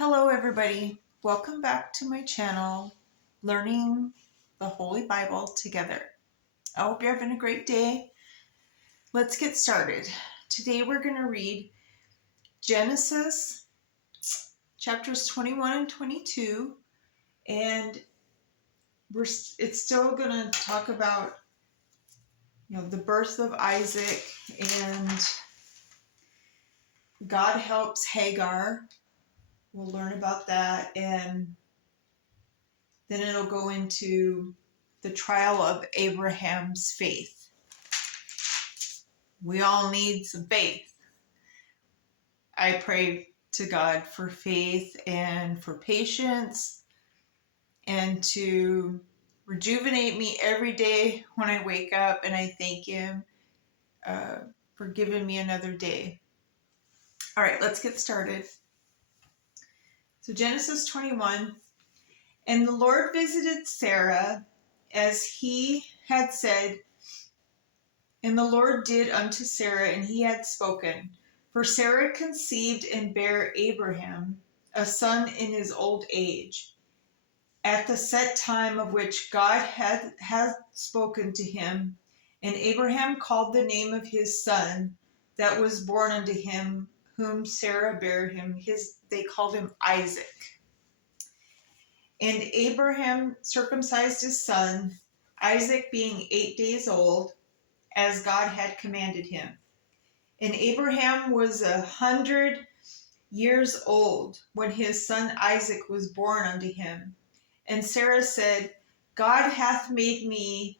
Hello everybody, welcome back to my channel, Learning the Holy Bible Together. I hope you're having a great day. Let's get started. Today we're going to read Genesis chapters 21 and 22, and it's still going to talk about the birth of Isaac, and God helps Hagar. We'll learn about that, and then it'll go into the trial of Abraham's faith. We all need some faith. I pray to God for faith and for patience and to rejuvenate me every day when I wake up, and I thank Him for giving me another day. All right, let's get started. So Genesis 21, and the Lord visited Sarah as He had said, and the Lord did unto Sarah, and He had spoken. For Sarah conceived and bare Abraham a son in his old age, at the set time of which God had spoken to him. And Abraham called the name of his son that was born unto him, whom Sarah bare him, they called him Isaac. And Abraham circumcised his son, Isaac being 8 days old, as God had commanded him. And Abraham was 100 years old when his son Isaac was born unto him. And Sarah said, God hath made me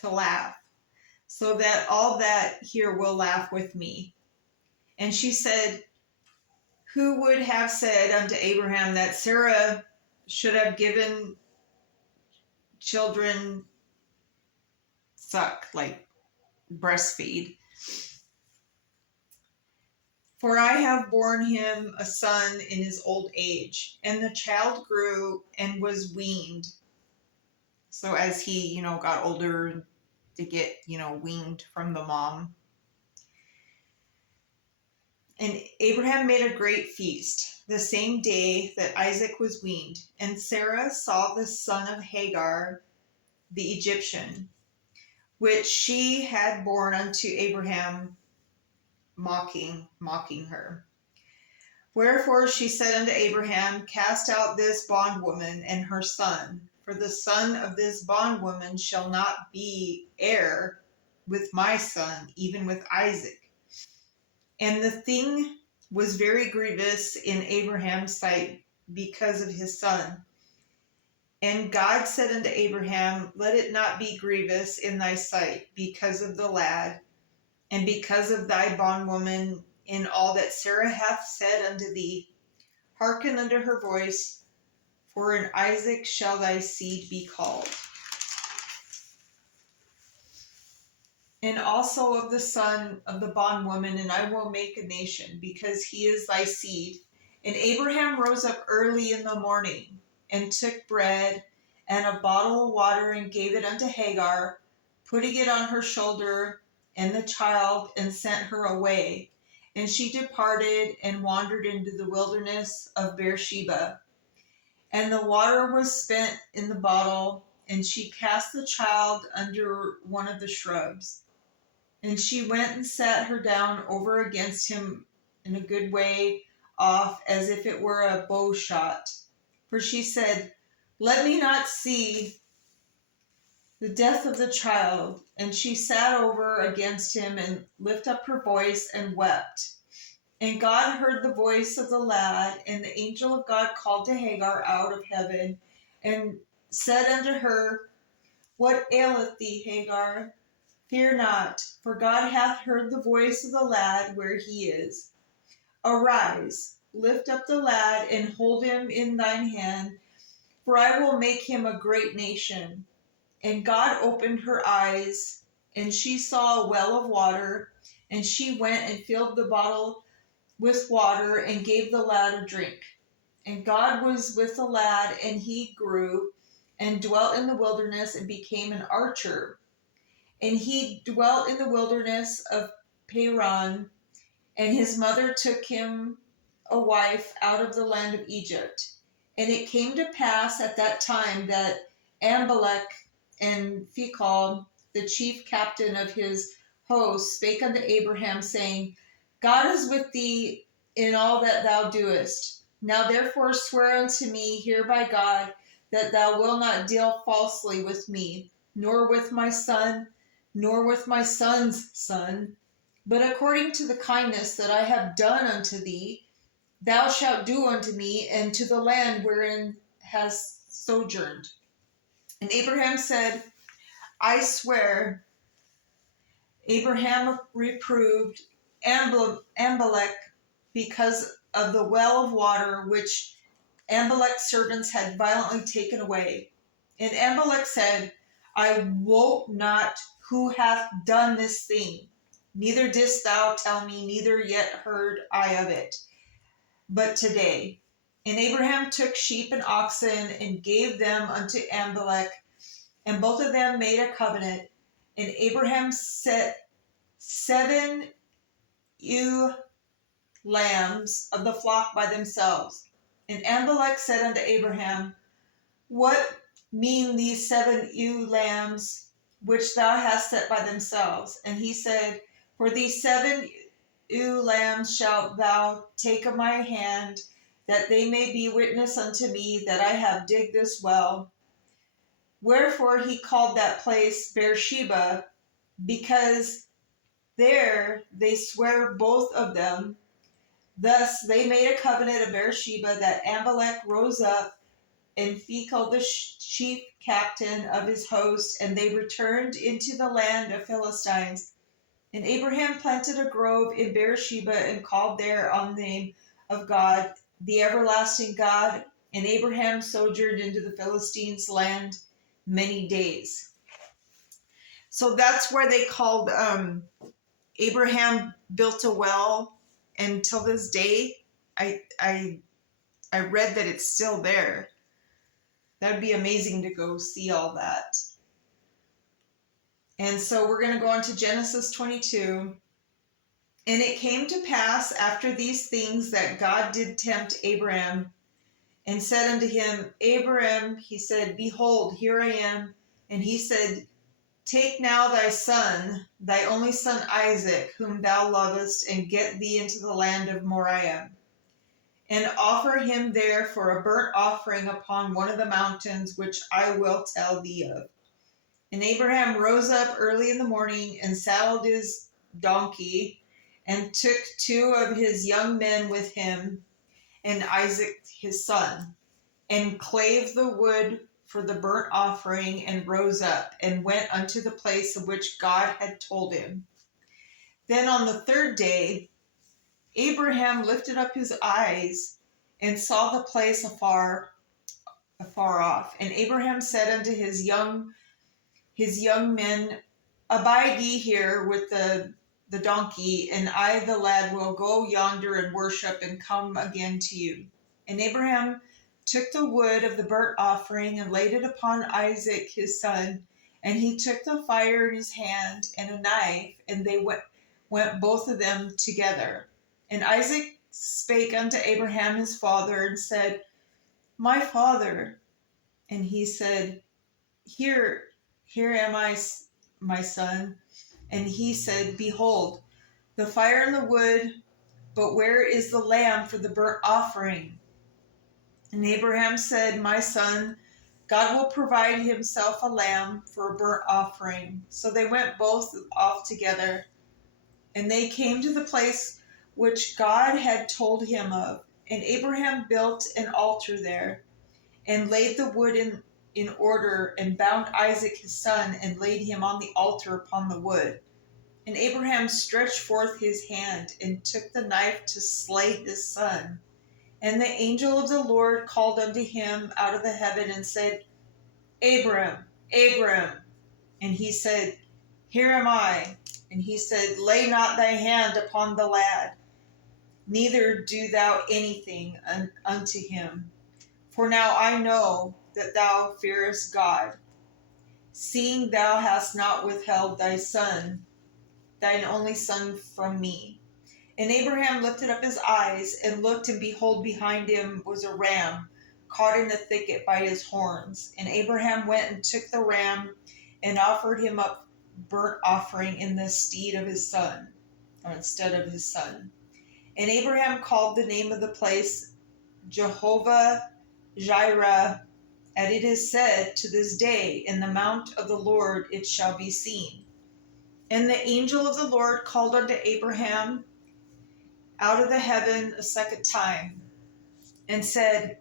to laugh, so that all that hear will laugh with me. And she said, who would have said unto Abraham that Sarah should have given children suck, like breastfeed? For I have borne him a son in his old age. And the child grew and was weaned. So as he, got older, to get, weaned from the mom. And Abraham made a great feast the same day that Isaac was weaned. And Sarah saw the son of Hagar, the Egyptian, which she had borne unto Abraham, mocking her. Wherefore she said unto Abraham, cast out this bondwoman and her son, for the son of this bondwoman shall not be heir with my son, even with Isaac. And the thing was very grievous in Abraham's sight because of his son. And God said unto Abraham, let it not be grievous in thy sight because of the lad, and because of thy bondwoman, in all that Sarah hath said unto thee. Hearken unto her voice, for in Isaac shall thy seed be called. And also of the son of the bondwoman, and I will make a nation, because he is thy seed. And Abraham rose up early in the morning, and took bread and a bottle of water, and gave it unto Hagar, putting it on her shoulder and the child, and sent her away. And she departed and wandered into the wilderness of Beersheba. And the water was spent in the bottle, and she cast the child under one of the shrubs. And she went and sat her down over against him in a good way off, as if it were a bow shot. For she said, let me not see the death of the child. And she sat over against him, and lifted up her voice, and wept. And God heard the voice of the lad, and the angel of God called to Hagar out of heaven, and said unto her, what aileth thee, Hagar? Fear not, for God hath heard the voice of the lad where he is. Arise, lift up the lad, and hold him in thine hand, for I will make him a great nation. And God opened her eyes, and she saw a well of water, and she went and filled the bottle with water, and gave the lad a drink. And God was with the lad, and he grew, and dwelt in the wilderness, and became an archer. And he dwelt in the wilderness of Paran, and his mother took him a wife out of the land of Egypt. And it came to pass at that time that Amalek and Phicol, the chief captain of his host, spake unto Abraham, saying, God is with thee in all that thou doest. Now therefore swear unto me here by God that thou wilt not deal falsely with me, nor with my son, nor with my son's son, but according to the kindness that I have done unto thee, thou shalt do unto me and to the land wherein hast sojourned. And Abraham said, I swear. Abraham reproved Amalek because of the well of water which Amalek's servants had violently taken away. And Amalek said, I wot not who hath done this thing, neither didst thou tell me, neither yet heard I of it, but today. And Abraham took sheep and oxen and gave them unto Amalek, and both of them made a covenant. And Abraham set 7 ewe lambs of the flock by themselves. And Amalek said unto Abraham, what mean these 7 ewe lambs which thou hast set by themselves? And he said, for these 7 ewe lambs shalt thou take of my hand, that they may be witness unto me that I have digged this well. Wherefore he called that place Beersheba, because there they swear both of them. Thus they made a covenant of Beersheba, that Amalek rose up and Phicol the chief captain of his host, and they returned into the land of Philistines. And Abraham planted a grove in Beersheba and called there on the name of God, the everlasting God. And Abraham sojourned into the Philistines' land many days. So that's where they called Abraham built a well, and till this day, I read that it's still there. That'd be amazing to go see all that. And so we're going to go on to Genesis 22. And it came to pass after these things that God did tempt Abraham, and said unto him, Abraham, he said, behold, here I am. And he said, take now thy son, thy only son Isaac, whom thou lovest, and get thee into the land of Moriah, and offer him there for a burnt offering upon one of the mountains which I will tell thee of. And Abraham rose up early in the morning, and saddled his donkey, and took 2 of his young men with him, and Isaac his son, and clave the wood for the burnt offering, and rose up, and went unto the place of which God had told him. Then on the 3rd day, Abraham lifted up his eyes, and saw the place afar off. And Abraham said unto his young men, abide ye here with the donkey, and I the lad will go yonder and worship, and come again to you. And Abraham took the wood of the burnt offering, and laid it upon Isaac his son, and he took the fire in his hand, and a knife, and they went both of them together. And Isaac spake unto Abraham his father, and said, my father. And he said, Here am I, my son. And he said, behold, the fire and the wood, but where is the lamb for the burnt offering? And Abraham said, my son, God will provide himself a lamb for a burnt offering. So they went both off together, and they came to the place which God had told him of. And Abraham built an altar there, and laid the wood in order, and bound Isaac his son, and laid him on the altar upon the wood. And Abraham stretched forth his hand, and took the knife to slay his son. And the angel of the Lord called unto him out of the heaven, and said, Abram, Abram. And he said, here am I. And he said, lay not thy hand upon the lad, neither do thou anything unto him. For now I know that thou fearest God, seeing thou hast not withheld thy son, thine only son, from me. And Abraham lifted up his eyes and looked, and behold, behind him was a ram caught in a thicket by his horns. And Abraham went and took the ram and offered him up burnt offering in the stead of his son, or instead of his son. And Abraham called the name of the place Jehovah Jireh, and it is said to this day, in the mount of the Lord it shall be seen. And the angel of the Lord called unto Abraham out of the heaven a second time, and said,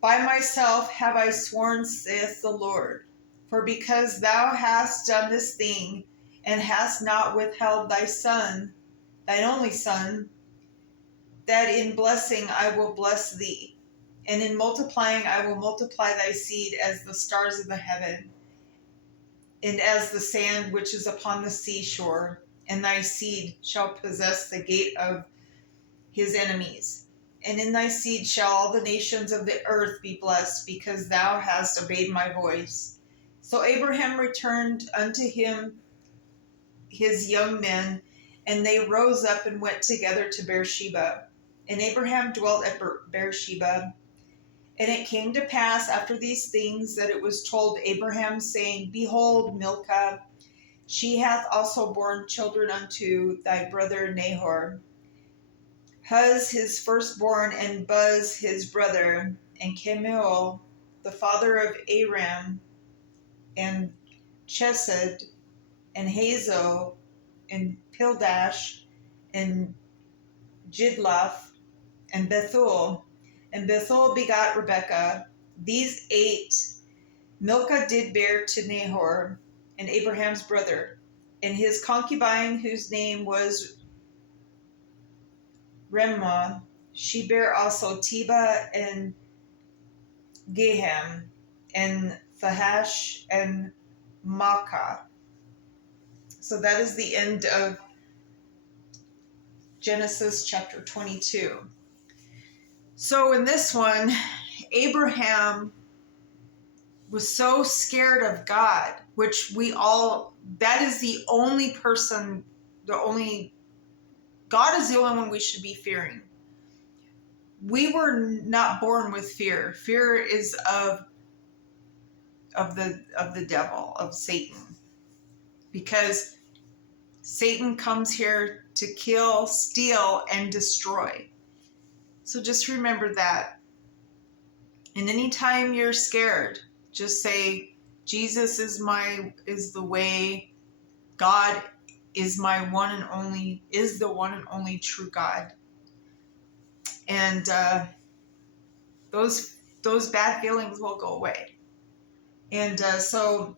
By myself have I sworn, saith the Lord, for because thou hast done this thing, and hast not withheld thy son, thine only son, that in blessing I will bless thee, and in multiplying I will multiply thy seed as the stars of the heaven, and as the sand which is upon the seashore, and thy seed shall possess the gate of his enemies. And in thy seed shall all the nations of the earth be blessed, because thou hast obeyed my voice. So Abraham returned unto him his young men, and they rose up and went together to Beersheba. And Abraham dwelt at Beersheba. And it came to pass after these things that it was told Abraham, saying, Behold, Milcah, she hath also borne children unto thy brother Nahor. Huz his firstborn, and Buz his brother, and Kemuel, the father of Aram, and Chesed, and Hazo, and Pildash, and Jidlaph, and Bethuel. And Bethuel begot Rebekah. These 8 Milcah did bear to Nahor, and Abraham's brother, and his concubine, whose name was Reumah. She bare also Tebah, and Gaham, and Thahash, and Maacah. So that is the end of Genesis chapter 22. So in this one, Abraham was so scared of God, which that is the only person, God is the only one we should be fearing. We were not born with fear. Fear is of the devil, of Satan. Because Satan comes here to kill, steal, and destroy. So just remember that. And anytime you're scared, just say, Jesus is the way. God is the one and only true God. And those bad feelings will go away. And so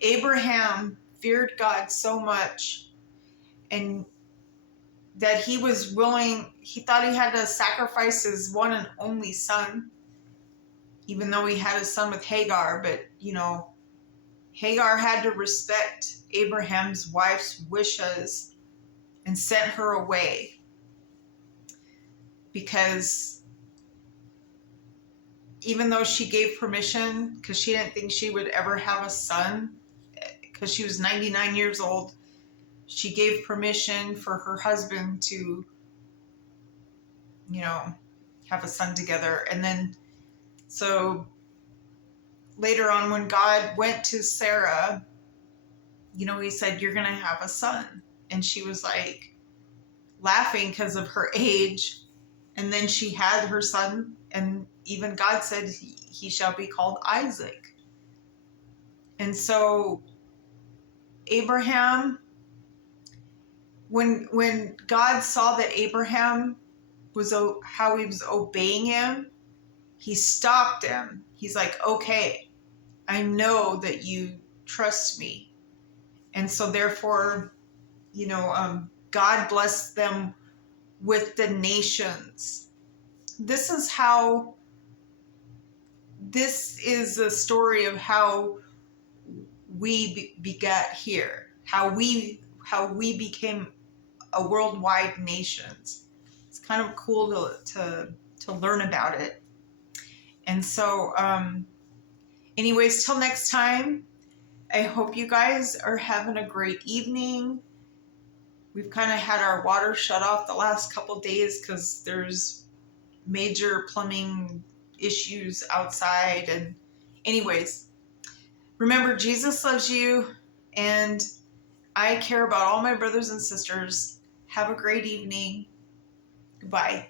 Abraham feared God so much, and that he was willing, he thought he had to sacrifice his one and only son, even though he had a son with Hagar. But, Hagar had to respect Abraham's wife's wishes and sent her away, because even though she gave permission, because she didn't think she would ever have a son, because she was 99 years old, she gave permission for her husband to, have a son together. And then, so later on, when God went to Sarah, he said, you're going to have a son. And she was like laughing because of her age. And then she had her son, and even God said he shall be called Isaac. And so Abraham, when God saw that Abraham how he was obeying him, he stopped him. He's like, okay, I know that you trust me. And so therefore, God blessed them with the nations. This is a story of how we begat here, how we became a worldwide nations. It's kind of cool to learn about it. And so, anyways, till next time, I hope you guys are having a great evening. We've kind of had our water shut off the last couple days because there's major plumbing issues outside. And anyways, remember, Jesus loves you, and I care about all my brothers and sisters. Have a great evening. Goodbye.